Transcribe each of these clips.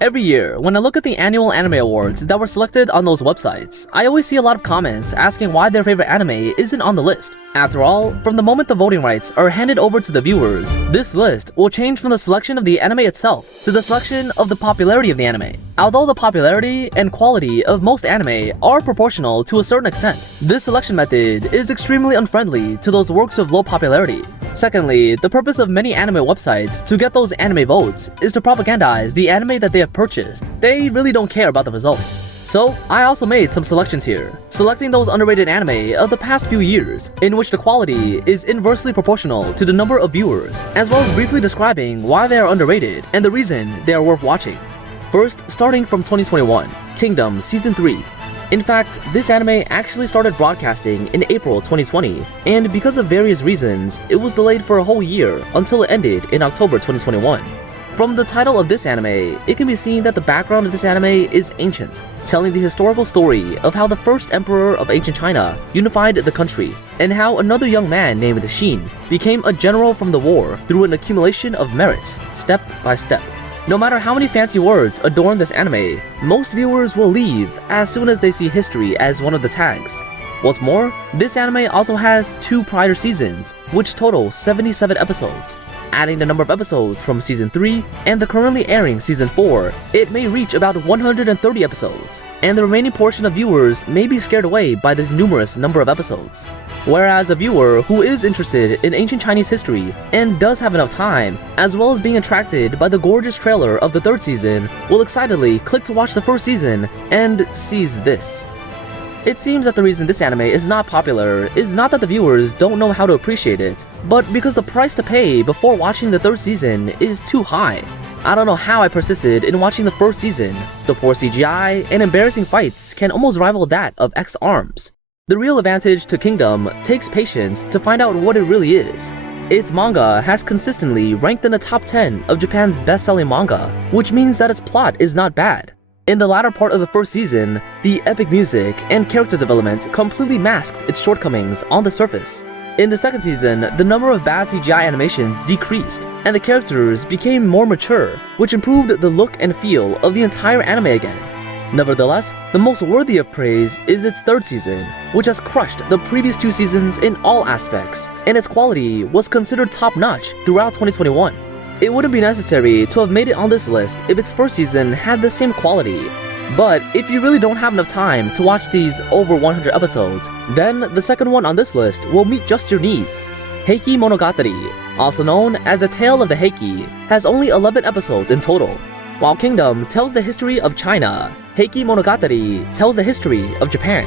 Every year, when I look at the annual anime awards that were selected on those websites, I always see a lot of comments asking why their favorite anime isn't on the list. After all, from the moment the voting rights are handed over to the viewers, this list will change from the selection of the anime itself to the selection of the popularity of the anime. Although the popularity and quality of most anime are proportional to a certain extent, this selection method is extremely unfriendly to those works of low popularity. Secondly, the purpose of many anime websites to get those anime votes is to propagandize the anime that they have purchased. They really don't care about the results. So, I also made some selections here, selecting those underrated anime of the past few years, in which the quality is inversely proportional to the number of viewers, as well as briefly describing why they are underrated and the reason they are worth watching. First, starting from 2021, Kingdom Season 3. In fact, this anime actually started broadcasting in April 2020, and because of various reasons, it was delayed for a whole year until it ended in October 2021. From the title of this anime, it can be seen that the background of this anime is ancient, telling the historical story of how the first emperor of ancient China unified the country, and how another young man named Xin became a general from the war through an accumulation of merits, step by step. No matter how many fancy words adorn this anime, most viewers will leave as soon as they see history as one of the tags. What's more, this anime also has 2 prior seasons, which total 77 episodes. Adding the number of episodes from Season 3 and the currently airing Season 4, it may reach about 130 episodes, and the remaining portion of viewers may be scared away by this numerous number of episodes. Whereas a viewer who is interested in ancient Chinese history and does have enough time, as well as being attracted by the gorgeous trailer of the 3rd season, will excitedly click to watch the 1st season and sees this. It seems that the reason this anime is not popular is not that the viewers don't know how to appreciate it, but because the price to pay before watching the 3rd season is too high. I don't know how I persisted in watching the 1st season. The poor CGI and embarrassing fights can almost rival that of X-Arms. The real advantage to Kingdom takes patience to find out what it really is. Its manga has consistently ranked in the top 10 of Japan's best-selling manga, which means that its plot is not bad. In the latter part of the 1st season, the epic music and character development completely masked its shortcomings on the surface. In the 2nd season, the number of bad CGI animations decreased, and the characters became more mature, which improved the look and feel of the entire anime again. Nevertheless, the most worthy of praise is its 3rd season, which has crushed the previous 2 seasons in all aspects, and its quality was considered top-notch throughout 2021. It wouldn't be necessary to have made it on this list if its 1st season had the same quality. But if you really don't have enough time to watch these over 100 episodes, then the 2nd one on this list will meet just your needs. Heikemonogatari, also known as the Tale of the Heike, has only 11 episodes in total. While Kingdom tells the history of China, Heikemonogatari tells the history of Japan.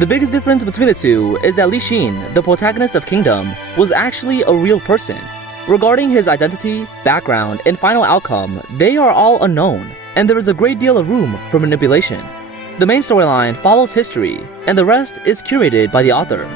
The biggest difference between the two is that Li Xin, the protagonist of Kingdom, was actually a real person. Regarding his identity, background, and final outcome, they are all unknown, and there is a great deal of room for manipulation. The main storyline follows history, and the rest is curated by the author.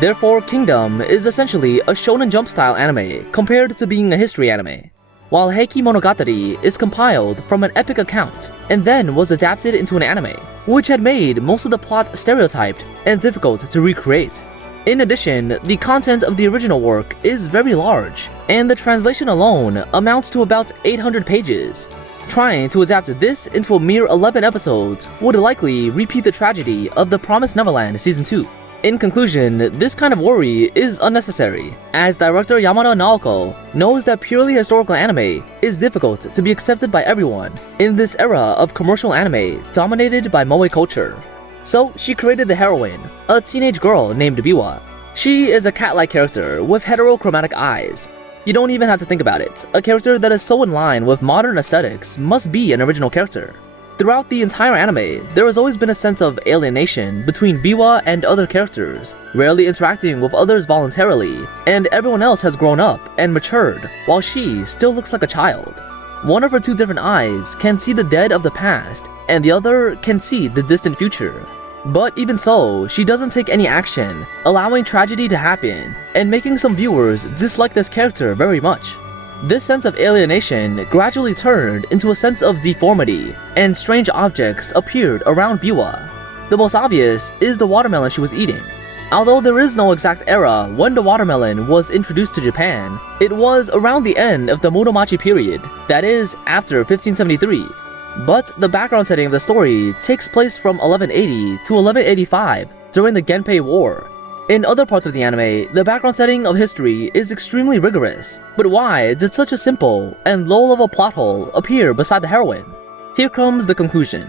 Therefore, Kingdom is essentially a Shonen Jump style anime compared to being a history anime. While Heikemonogatari is compiled from an epic account, and then was adapted into an anime, which had made most of the plot stereotyped and difficult to recreate. In addition, the content of the original work is very large, and the translation alone amounts to about 800 pages. Trying to adapt this into a mere 11 episodes would likely repeat the tragedy of The Promised Neverland Season 2. In conclusion, this kind of worry is unnecessary, as director Yamada Naoko knows that purely historical anime is difficult to be accepted by everyone in this era of commercial anime dominated by moe culture. So she created the heroine, a teenage girl named Biwa. She is a cat-like character with heterochromatic eyes. You don't even have to think about it. A character that is so in line with modern aesthetics must be an original character. Throughout the entire anime, there has always been a sense of alienation between Biwa and other characters, rarely interacting with others voluntarily, and everyone else has grown up and matured, while she still looks like a child. One of her 2 different eyes can see the dead of the past, and the other can see the distant future. But even so, she doesn't take any action, allowing tragedy to happen, and making some viewers dislike this character very much. This sense of alienation gradually turned into a sense of deformity, and strange objects appeared around Biwa. The most obvious is the watermelon she was eating. Although there is no exact era when the watermelon was introduced to Japan, it was around the end of the Muromachi period, that is, after 1573. But the background setting of the story takes place from 1180 to 1185 during the Genpei War. In other parts of the anime, the background setting of history is extremely rigorous, but why did such a simple and low-level plot hole appear beside the heroine? Here comes the conclusion.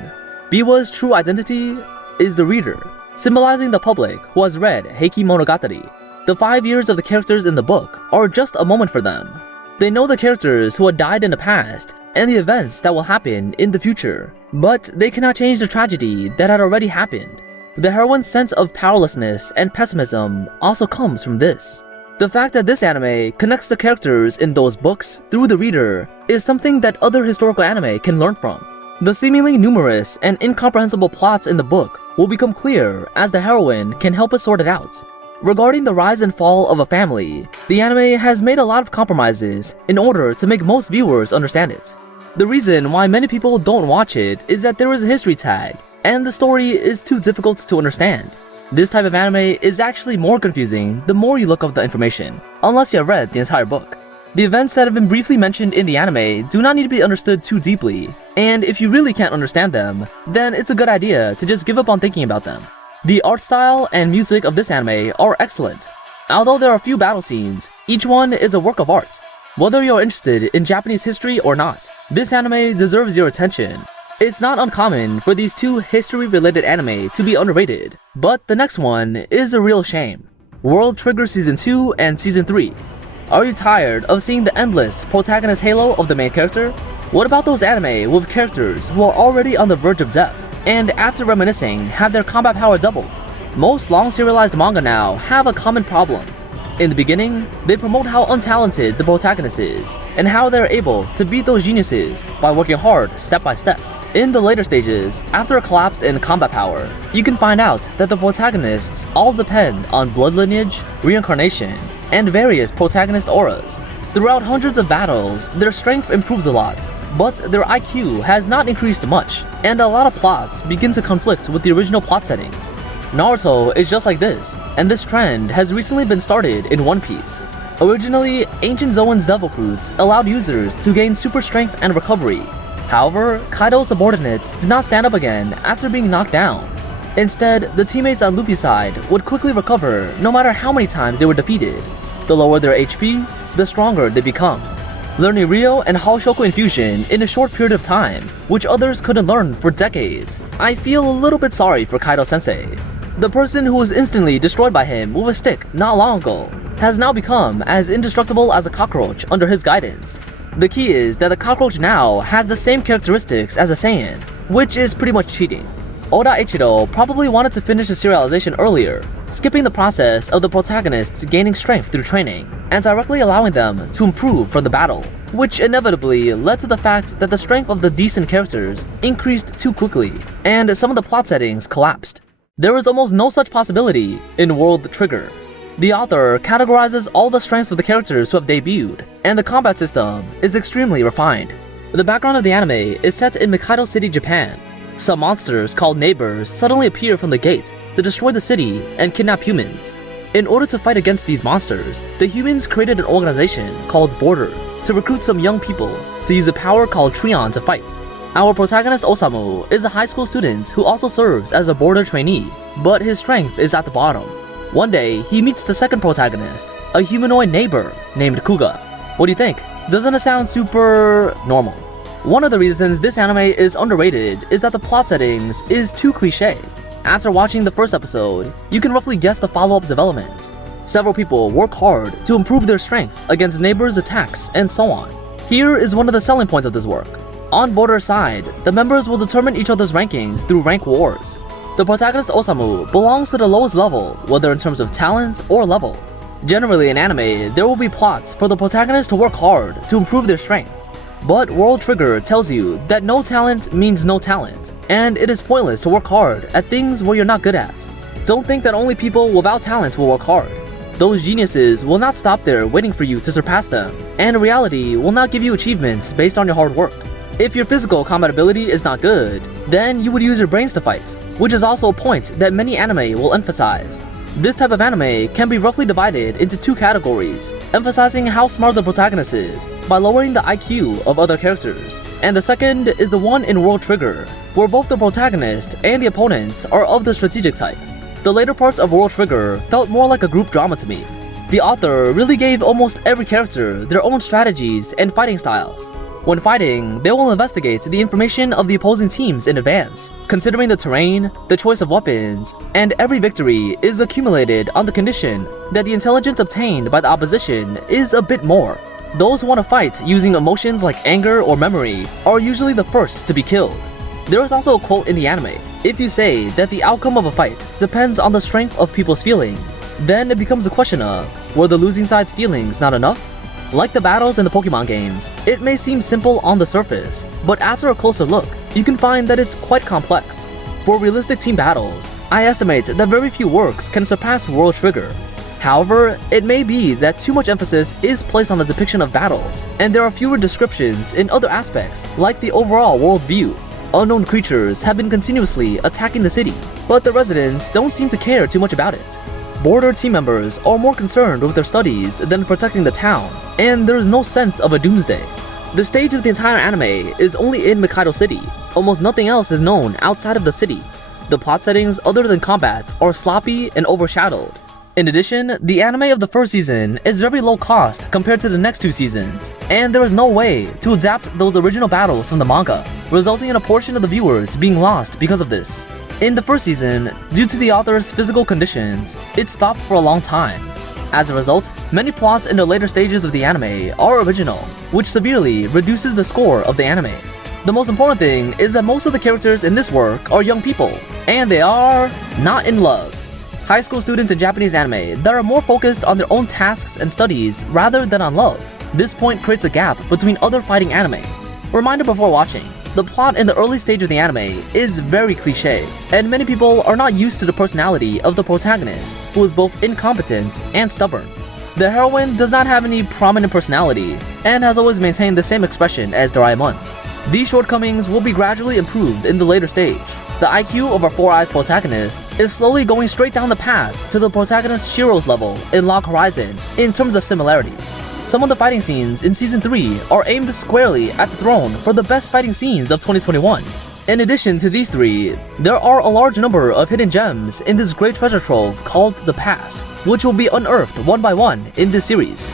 Biwa's true identity is the reader, symbolizing the public who has read Heikemonogatari. The 5 years of the characters in the book are just a moment for them. They know the characters who had died in the past and the events that will happen in the future, but they cannot change the tragedy that had already happened. The heroine's sense of powerlessness and pessimism also comes from this. The fact that this anime connects the characters in those books through the reader is something that other historical anime can learn from. The seemingly numerous and incomprehensible plots in the book will become clear as the heroine can help us sort it out. Regarding the rise and fall of a family, the anime has made a lot of compromises in order to make most viewers understand it. The reason why many people don't watch it is that there is a history tag, and the story is too difficult to understand. This type of anime is actually more confusing the more you look up the information, unless you have read the entire book. The events that have been briefly mentioned in the anime do not need to be understood too deeply, and if you really can't understand them, then it's a good idea to just give up on thinking about them. The art style and music of this anime are excellent. Although there are a few battle scenes, each one is a work of art. Whether you're interested in Japanese history or not, this anime deserves your attention. It's not uncommon for these two history-related anime to be underrated, but the next one is a real shame. World Trigger Season 2 and Season 3. Are you tired of seeing the endless protagonist halo of the main character? What about those anime with characters who are already on the verge of death, and after reminiscing have their combat power doubled? Most long serialized manga now have a common problem. In the beginning, they promote how untalented the protagonist is, and how they're able to beat those geniuses by working hard step by step. In the later stages, after a collapse in combat power, you can find out that the protagonists all depend on blood lineage, reincarnation, and various protagonist auras. Throughout hundreds of battles, their strength improves a lot, but their IQ has not increased much, and a lot of plots begin to conflict with the original plot settings. Naruto is just like this, and this trend has recently been started in One Piece. Originally, Ancient Zoan's Devil Fruit allowed users to gain super strength and recovery. However, Kaido's subordinates did not stand up again after being knocked down. Instead, the teammates on Luffy's side would quickly recover no matter how many times they were defeated. The lower their HP, the stronger they become. Learning Ryo and Haoshoku infusion in a short period of time, which others couldn't learn for decades, I feel a little bit sorry for Kaido-sensei. The person who was instantly destroyed by him with a stick not long ago has now become as indestructible as a cockroach under his guidance. The key is that the cockroach now has the same characteristics as a Saiyan, which is pretty much cheating. Oda Ichido probably wanted to finish the serialization earlier, skipping the process of the protagonists gaining strength through training, and directly allowing them to improve from the battle, which inevitably led to the fact that the strength of the decent characters increased too quickly, and some of the plot settings collapsed. There is almost no such possibility in World Trigger. The author categorizes all the strengths of the characters who have debuted, and the combat system is extremely refined. The background of the anime is set in Mikado City, Japan. Some monsters called neighbors suddenly appear from the gate to destroy the city and kidnap humans. In order to fight against these monsters, the humans created an organization called Border to recruit some young people to use a power called Trion to fight. Our protagonist Osamu is a high school student who also serves as a border trainee, but his strength is at the bottom. One day, he meets the second protagonist, a humanoid neighbor named Kuga. What do you think? Doesn't it sound super normal? One of the reasons this anime is underrated is that the plot settings is too cliche. After watching the first episode, you can roughly guess the follow-up development. Several people work hard to improve their strength against neighbors' attacks and so on. Here is one of the selling points of this work. On Border's side, the members will determine each other's rankings through rank wars. The protagonist Osamu belongs to the lowest level, whether in terms of talent or level. Generally in anime, there will be plots for the protagonist to work hard to improve their strength. But World Trigger tells you that no talent means no talent, and it is pointless to work hard at things where you're not good at. Don't think that only people without talent will work hard. Those geniuses will not stop there waiting for you to surpass them, and reality will not give you achievements based on your hard work. If your physical combat ability is not good, then you would use your brains to fight, which is also a point that many anime will emphasize. This type of anime can be roughly divided into two categories, emphasizing how smart the protagonist is by lowering the IQ of other characters. And the second is the one in World Trigger, where both the protagonist and the opponents are of the strategic type. The later parts of World Trigger felt more like a group drama to me. The author really gave almost every character their own strategies and fighting styles. When fighting, they will investigate the information of the opposing teams in advance, considering the terrain, the choice of weapons, and every victory is accumulated on the condition that the intelligence obtained by the opposition is a bit more. Those who want to fight using emotions like anger or memory are usually the first to be killed. There is also a quote in the anime: if you say that the outcome of a fight depends on the strength of people's feelings, then it becomes a question of, were the losing side's feelings not enough? Like the battles in the Pokemon games, it may seem simple on the surface, but after a closer look, you can find that it's quite complex. For realistic team battles, I estimate that very few works can surpass World Trigger. However, it may be that too much emphasis is placed on the depiction of battles, and there are fewer descriptions in other aspects, like the overall world view. Unknown creatures have been continuously attacking the city, but the residents don't seem to care too much about it. Border team members are more concerned with their studies than protecting the town, and there is no sense of a doomsday. The stage of the entire anime is only in Mikado City. Almost nothing else is known outside of the city. The plot settings other than combat are sloppy and overshadowed. In addition, the anime of the first season is very low cost compared to the next two seasons, and there is no way to adapt those original battles from the manga, resulting in a portion of the viewers being lost because of this. In the first season, due to the author's physical conditions, it stopped for a long time. As a result, many plots in the later stages of the anime are original, which severely reduces the score of the anime. The most important thing is that most of the characters in this work are young people, and they are not in love. High school students in Japanese anime that are more focused on their own tasks and studies rather than on love. This point creates a gap between other fighting anime. Reminder before watching: the plot in the early stage of the anime is very cliché, and many people are not used to the personality of the protagonist, who is both incompetent and stubborn. The heroine does not have any prominent personality, and has always maintained the same expression as Doraemon. These shortcomings will be gradually improved in the later stage. The IQ of our Four Eyes protagonist is slowly going straight down the path to the protagonist Shiro's level in Log Horizon in terms of similarity. Some of the fighting scenes in Season 3 are aimed squarely at the throne for the best fighting scenes of 2021. In addition to these three, there are a large number of hidden gems in this great treasure trove called the Past, which will be unearthed one by one in this series.